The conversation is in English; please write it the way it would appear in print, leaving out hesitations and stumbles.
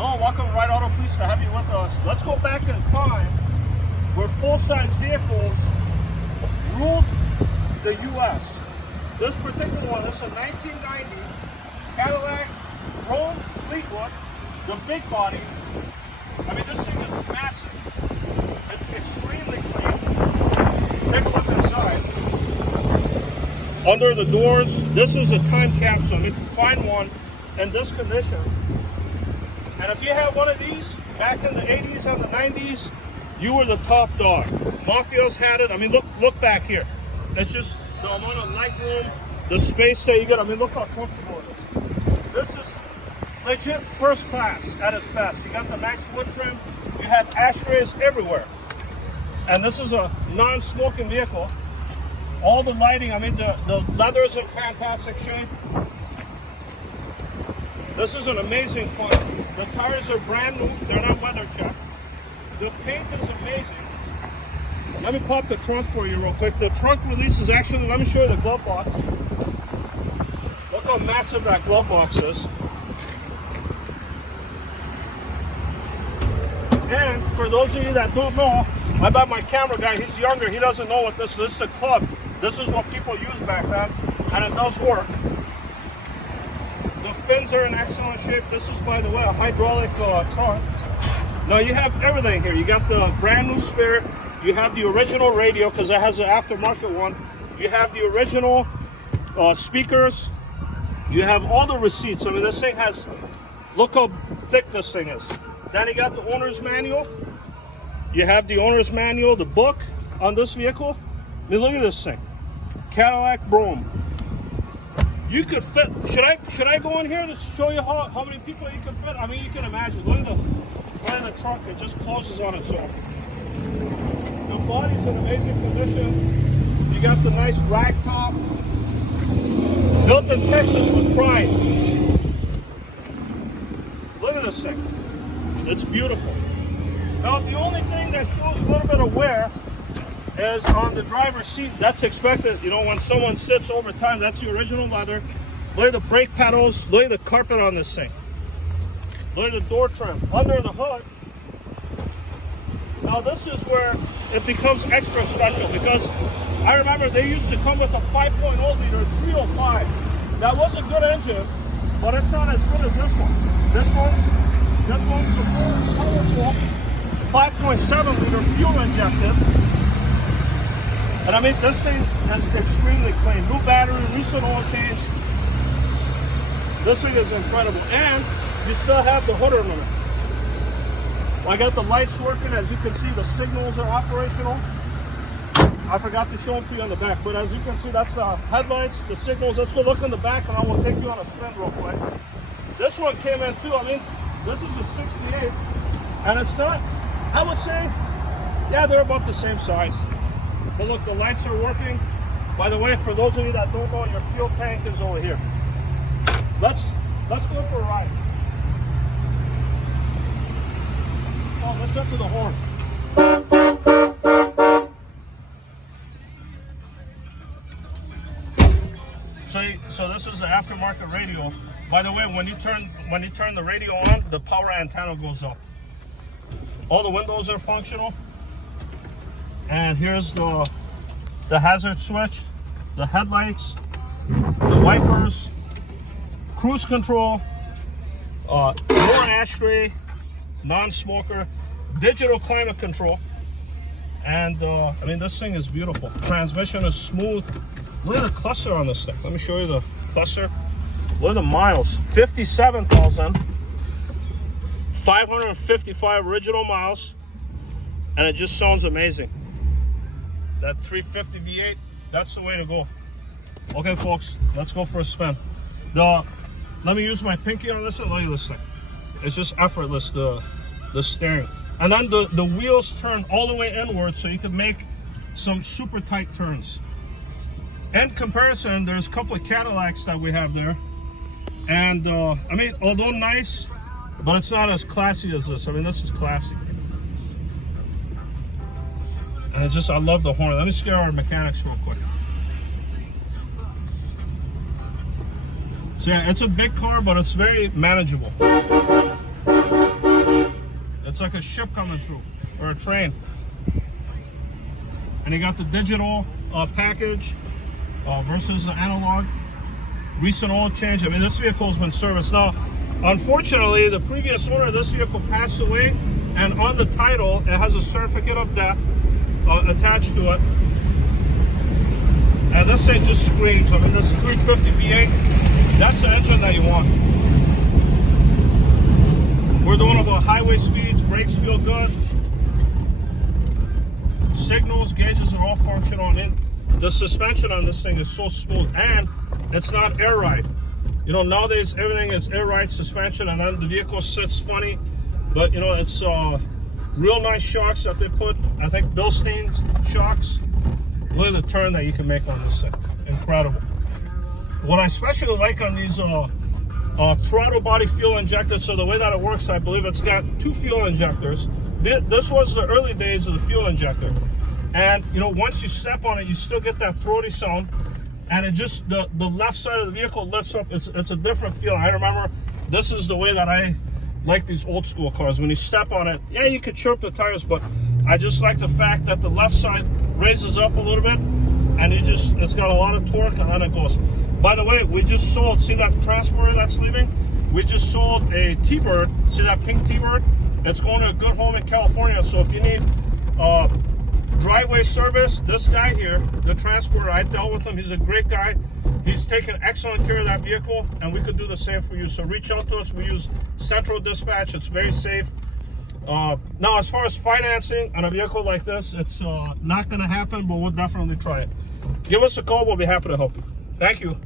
Hello, welcome to Ride Auto. Pleased to have you with us. Let's go back in time where full-size vehicles ruled the U.S. This particular one, this is a 1990 Cadillac Brougham Fleetwood, the big body. I mean, this thing is massive. It's extremely clean. Take a look inside. Under the doors, this is a time capsule. I mean, to find one in this condition. And if you had one of these back in the 80s and the 90s, you were the top dog. Mafias had it. I mean, look back here. It's just the amount of legroom, the space that you get. I mean, look how comfortable it is. This is legit first class at its best. You got the nice wood trim. You have ashtrays everywhere. And this is a non-smoking vehicle. All the lighting, I mean, the leather is in fantastic shape. This is an amazing fun. The tires are brand new. They're not weather checked. The paint is amazing. Let me pop the trunk for you real quick. The trunk release is actually, let me show you the glove box. Look how massive that glove box is. And for those of you that don't know, I bet my camera guy, he's younger, he doesn't know what this is. This is a club. This is what people used back then, and it does work. The fins are in excellent shape. This is, by the way, a hydraulic trunk. Now you have everything here. You got the brand new spare. You have the original radio, because it has an aftermarket one. You have the original speakers. You have all the receipts. I mean, this thing has, look how thick this thing is. Then you got the owner's manual. You have the owner's manual, the book on this vehicle. I mean, look at this thing. Cadillac Brougham. You could fit, should I go in here to show you how many people you can fit? I mean, you can imagine. Look at the trunk, it just closes on itself. The body's in amazing condition. You got the nice rag top. Built in Texas with pride. Look at this thing. It's beautiful. Now, the only thing that shows a little bit of wear is on the driver's seat. That's expected, you know, when someone sits over time. That's the original leather. Look at the brake pedals. Look at the carpet on this thing. Look at the door trim. Under the hood. Now, this is where it becomes extra special, because I remember they used to come with a 5.0 liter 305. That was a good engine, but it's not as good as this one. This one's the full powerful 5.7 liter fuel injected. And I mean, this thing is extremely clean. New battery, recent oil change. This thing is incredible. And you still have the hood limit. I got the lights working. As you can see, the signals are operational. I forgot to show them to you on the back. But as you can see, that's the headlights, the signals. Let's go look in the back and I will take you on a spin real quick. This one came in too. I mean, this is a 68. And it's not, I would say, yeah, they're about the same size. But look, the lights are working. By the way, for those of you that don't know, your fuel tank is over here. Let's go for a ride. Oh, let's up to the horn. So this is the aftermarket radio. By the way, when you turn the radio on, the power antenna goes up. All the windows are functional. And here's the hazard switch, the headlights, the wipers, cruise control, door ashtray, non-smoker, digital climate control. And I mean, this thing is beautiful. Transmission is smooth. Look at the cluster on this thing. Let me show you the cluster. Look at the miles, 57,000, 555 original miles, and it just sounds amazing. That 350 V8, that's the way to go. Okay, folks, let's go for a spin. Let me use my pinky on this and look at this thing. It's just effortless, the steering. And then the wheels turn all the way inward, so you can make some super tight turns. In comparison, there's a couple of Cadillacs that we have there. And I mean, although nice, but it's not as classy as this. I mean, this is classy. And I love the horn. Let me scare our mechanics real quick. So yeah, it's a big car, but it's very manageable. It's like a ship coming through, or a train. And you got the digital package versus the analog. Recent oil change. I mean, this vehicle's been serviced. Now, unfortunately, the previous owner of this vehicle passed away, and on the title, it has a certificate of death attached to it. And this thing just screams. I mean, this 350 V8, that's the engine that you want. We're doing about highway speeds, brakes feel good. Signals, gauges are all functional. And the suspension on this thing is so smooth, and it's not air ride. You know, nowadays everything is air ride suspension, and then the vehicle sits funny. But you know, it's real nice shocks that they put. I think Bilstein's shocks. Look at the turn that you can make on this thing. Incredible. What I especially like on these throttle body fuel injectors, so the way that it works, I believe it's got 2 fuel injectors. This was the early days of the fuel injector. And you know, once you step on it, you still get that throaty sound. And it just, the left side of the vehicle lifts up. It's a different feel. I remember this is the way that I like these old school cars. When you step on it, yeah, you could chirp the tires, but I just like the fact that the left side raises up a little bit, and it's got a lot of torque, and then it goes. By the way, we just sold, see that transporter that's leaving? We just sold a T-Bird. See that pink T-Bird? It's going to a good home in California. So if you need driveway service, this guy here, the transporter, I dealt with him. He's a great guy. He's taken excellent care of that vehicle, and we could do the same for you. So reach out to us. We use Central Dispatch. It's very safe. Now, as far as financing on a vehicle like this, it's not going to happen, but we'll definitely try it. Give us a call. We'll be happy to help you. Thank you.